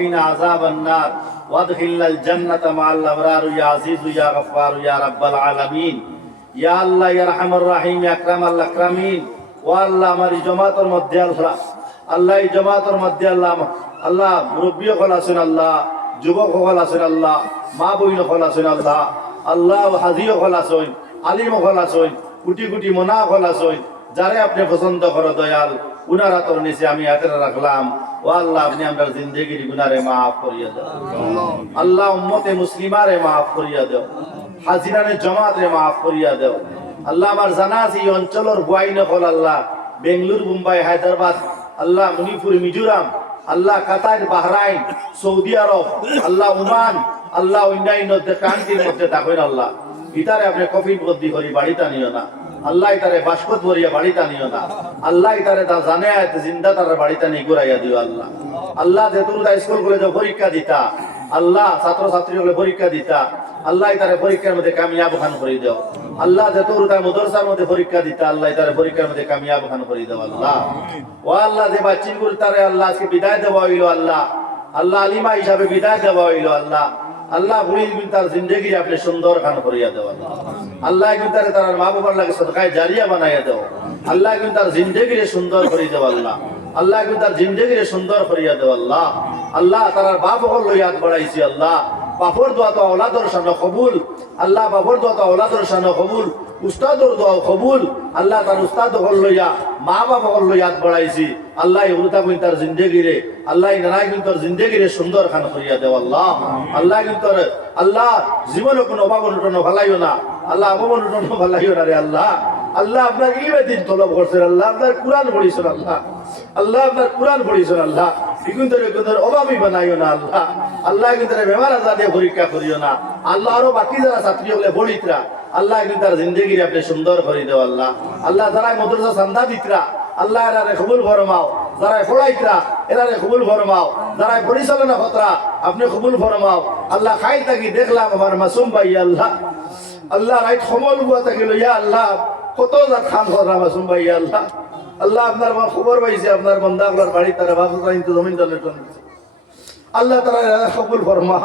عذاب النار وادخلنا الجنة مع الأبرار يا عزيز يا غفار يا رب العالمين يا الله يا رحم الرحيم يا أكرم الأكرمين والله हमारी जमातर मध्य अल्लाह जमातर मध्य अल्लाह मुरब्बी खलासिन अल्लाह যুবক খলাসিন আল্লাহ মা বইন খলাসিন আল্লাহ আল্লাহ হাজিও খলাসইন আলিম খলাসইন কোটি কোটি মোনা খলাসইন যারে আপনি পছন্দ করো দয়াল উনারা তোর নিচে আমি হাতে রাখলাম ও আল্লাহ আপনি আমার জিন্দেগির গুনারে মাফ করিয়া দাও আল্লাহ উম্মতে মুসলিমারে মাফ করিয়া দাও হাজিরানে জামাতে মাফ করিয়া দাও আল্লাহ আমার জানাজ এই অঞ্চলের বুয়াইন হল আল্লাহ বেঙ্গলুরু মুম্বাই হায়দ্রাবাদ আল্লাহ মণিপুর মিজোরাম আল্লাহ কাতার বাহরাইন সৌদি আরব আল্লাহ ওমান আল্লাহ অন্যান্য কান্ট্রির মধ্যে থাকেন আল্লাহ ইতারে আপনি কফিন বদ্দি করি বাড়িতে নিও না আল্লাহ ইতারে বাস্কত ভরিয়া বাড়িতে নিও না আল্লাহ ইতারে তা জানে আয়তে জিন্দা তার বাড়িতে নিয়ে ঘুরাইয়া দিও আল্লাহ আল্লাহ যেতুরুদা স্কুল কলেজে পরীক্ষা দিতা আল্লাহ ছাত্র ছাত্রীগুলো পরীক্ষা দিতা আল্লাহ ইতারে পরীক্ষার মধ্যে কামিয়াব খান করে দাও আল্লাহ যেতুরুদা মাদ্রাসার মধ্যে পরীক্ষা দিতা আল্লাহ ইতারে পরীক্ষার মধ্যে কামিয়াব খান করে দাও আল্লাহ ও আল্লাহ যে বাচ্চিনগুলো তারে আল্লাহ আজকে বিদায় দেওয়া হইল আল্লাহ আল্লাহ আলিমা হিসাবে বিদায় দেওয়া হইল আল্লাহ আল্লাহ বুড়ি তার জিন্দগি আপনি সুন্দর খান করিয়া দেও আল্লাহ কিন্তু তার মা বাবার লাগে সদকায়ে জারিয়া বানাইয়া দেও আল্লাহ কিন্তু তার জিন্দগি সুন্দর করে দেও আল্লাহ আল্লাহ কিন্তু তার জিন্দগি সুন্দর করিয়া দেও আল্লাহ আল্লাহ তার বাপ হল লইয়াত বাড়াইছি আল্লাহ বাপর দোয়া তো আওলাদর শানো কবুল আল্লাহ বাপর দোয়া তো আওলাদর শানো কবুল উস্তাদর দোয়া কবুল আল্লাহ তার উস্তাদ হল লইয়া মা বাপ হল লইয়াত বাড়াইছি আল্লাহ ইউরতা বিন তার জিন্দগি রে আল্লাহ নারাই বিন তার জিন্দগি রে সুন্দর খান করিয়া দেও আল্লাহ আল্লাহ কিন্তু আল্লাহ জীবনে কোনো অভাব অনটন ফেলাইও না আল্লাহ অভাব অনটন ফেলাইও না রে আল্লাহ আল্লাহ আপনার ইলমে দিন তলব করছেন আল্লাহ আপনার কুরআন পড়িছেন আল্লাহ আল্লাহ আপনার কুরআন পড়িছেন আল্লাহ কিন্তু অভাবই বানাইও না আল্লাহ আল্লাহ কিন্তু বেমার আজার দিয়ে পরীক্ষা করিও না আল্লাহ আরো বাকি যারা ছাত্রী হলে পড়িতরা আল্লাহ কিন্তু তার জিন্দগি আপনি সুন্দর করে দেও আল্লাহ আল্লাহ যারা মাদ্রাসা চান্দা দিতরা আল্লাহ এরারে কবুল ফরমাও যারা পড়াইতরা এরারে কবুল ফরমাও যারা পরিচালনা কতরা আপনি কবুল ফরমাও আল্লাহ খাই থাকি দেখলাম আমার মাসুম ভাই আল্লাহ আল্লাহ রাইট সমল বুয়া থাকি লইয়া আল্লাহ কত জাত খান করা মাসুম ভাই আল্লাহ আল্লাহ আপনার খবর পাইছে আপনার বন্ধা আপনার বাড়ি তারা বাবুরা কিন্তু জমিন দলের আল্লাহ তারা কবুল ফরমা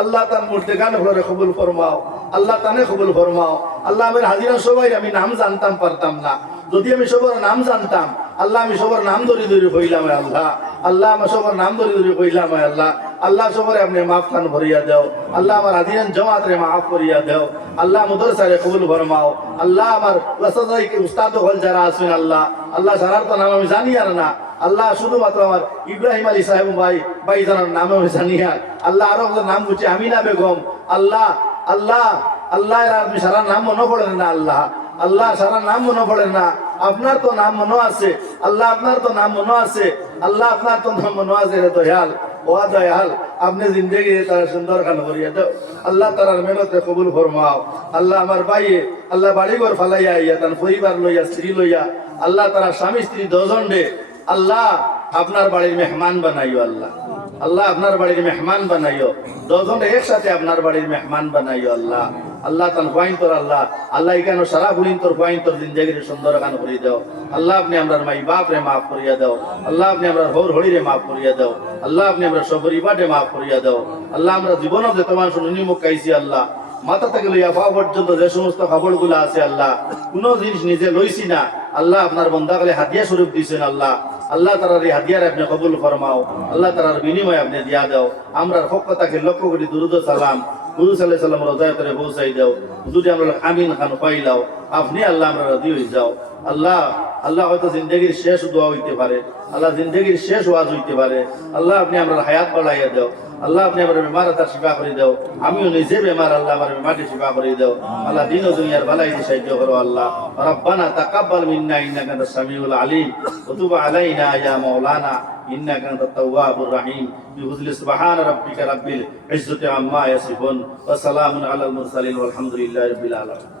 আল্লাহ তার মূর্তি গান ঘরে কবুল ফরমাও আল্লাহ তানে কবুল ফরমাও আল্লাহ আমার হাজিরা সবাই আমি নাম জানতাম পারতাম না যদি আমি সবার নাম জানতাম আল্লাহ আমি সবার নাম ধরে ধরে কইলাম আল্লাহ আল্লাহ আমার সবার নাম ধরে ধরে কইলাম আল্লাহ আল্লাহ সবারে আপনি মাফ খান ভরিয়া দেও আল্লাহ আমার হাজিরান জমাত রে মাফ করিয়া দেও আল্লাহ মাদ্রাসারে কবুল ফরমাও আল্লাহ আমার ওয়াসাদাইকে উস্তাদ হল যারা আছেন আল্লাহ আল্লাহ সারার তো নাম আমি জানি আর না আল্লাহ শুধুমাত্র আমার ইব্রাহিম আলী সাহেব ভাই জানার নাম আমি জানি আর আল্লাহ আরো নাম বুঝছি আমিনা বেগম আল্লাহ আল্লাহ আল্লাহ আপনি সারা নাম মনে পড়েন না আল্লাহ আল্লাহ সারা নাম মনে পড়েন না আপনার তো নাম মনে আছে আল্লাহ আপনার তো নাম মনে আছে আল্লাহ আপনার তো নাম মনে আছে রে দয়াল ও দয়াল আপনি জিন্দগি তার সুন্দর খান করিয়া দাও আল্লাহ তার মেহনতে কবুল ফরমাও আল্লাহ আমার ভাইয়ে আল্লাহ বাড়িঘর ফালাইয়া ইয়া তার পরিবার লইয়া স্ত্রী লইয়া আল্লাহ তারা স্বামী স্ত্রী দুজন রে আল্লাহ আপনার বাড়ির মেহমান বানাইও আল্লাহ আল্লাহ আপনার বাড়ির মেহমান বানাইও দুজন একসাথে আপনার বাড়ির মেহমান বানাইও আল্লাহ আল্লাহ তার পয়েন্ট তোর আল্লাহ আল্লাহ এখানে সারা বুলিন তোর পয়েন্ট তোর জিন্দগির সুন্দর গান করিয়ে দাও আল্লাহ আপনি আমরা মাই বাপ রে মাফ করিয়া দাও আল্লাহ আপনি আমরা হৌর হরি রে মাফ করিয়া দাও আল্লাহ আপনি আমরা সবর ইবাদে মাফ করিয়া দাও আল্লাহ আমরা জীবনও যে তোমার শুনি মুখ খাইছি আল্লাহ মাথা থেকে লইয়া পা পর্যন্ত যে সমস্ত খাবার গুলা আছে আল্লাহ কোন জিনিস নিজে লইছি না আল্লাহ আপনার বন্দাকালে হাদিয়া স্বরূপ দিয়েছেন আল্লাহ আল্লাহ তারার এই হাদিয়ার আপনি কবুল ফরমাও আল্লাহ তারার বিনিময় আপনি দিয়া দাও আমরা পক্ষ থেকে লক্ষ কোটি দুরুদ সালাম হুজুর সাল্লাল্লাহু আলাইহি ওয়াসাল্লাম রোজায় করে পৌঁছাই দাও যদি আমরা আমিন খান পাইলাও আপনি আল্লাহ আমরা রাজি হয়ে যাও আল্লাহ আল্লাহ হয়তো জিন্দগির শেষ দোয়া হইতে পারে আল্লাহ জিন্দগির শেষ ওয়াজ হইতে পারে আল্লাহ আপনি আমরা হায়াত বাড়াইয়া দাও আল্লাহ আপনি আমার বেমার তার শিফা করে দাও আমিও নিজে বেমার আল্লাহ আমার বেমারটি শিফা করে দাও আল্লাহ দিন ও দুনিয়ার বালাই দিয়ে সাহায্য করো আল্লাহ রব্বানা তাকাব্বাল মিন্না ইন্নাকা আনতাস সামিউল আলিম ওয়া তুব আলাইনা ইয়া মাওলানা ইন্নাকা আনতাত তাওয়াবুর রহিম বিহুজলি সুবহানা রাব্বিকা রাব্বিল ইজ্জতি আম্মা ইয়াসিফুন ওয়া সালামুন আলাল মুরসালিন ওয়াল হামদুলিল্লাহি রাব্বিল আলামিন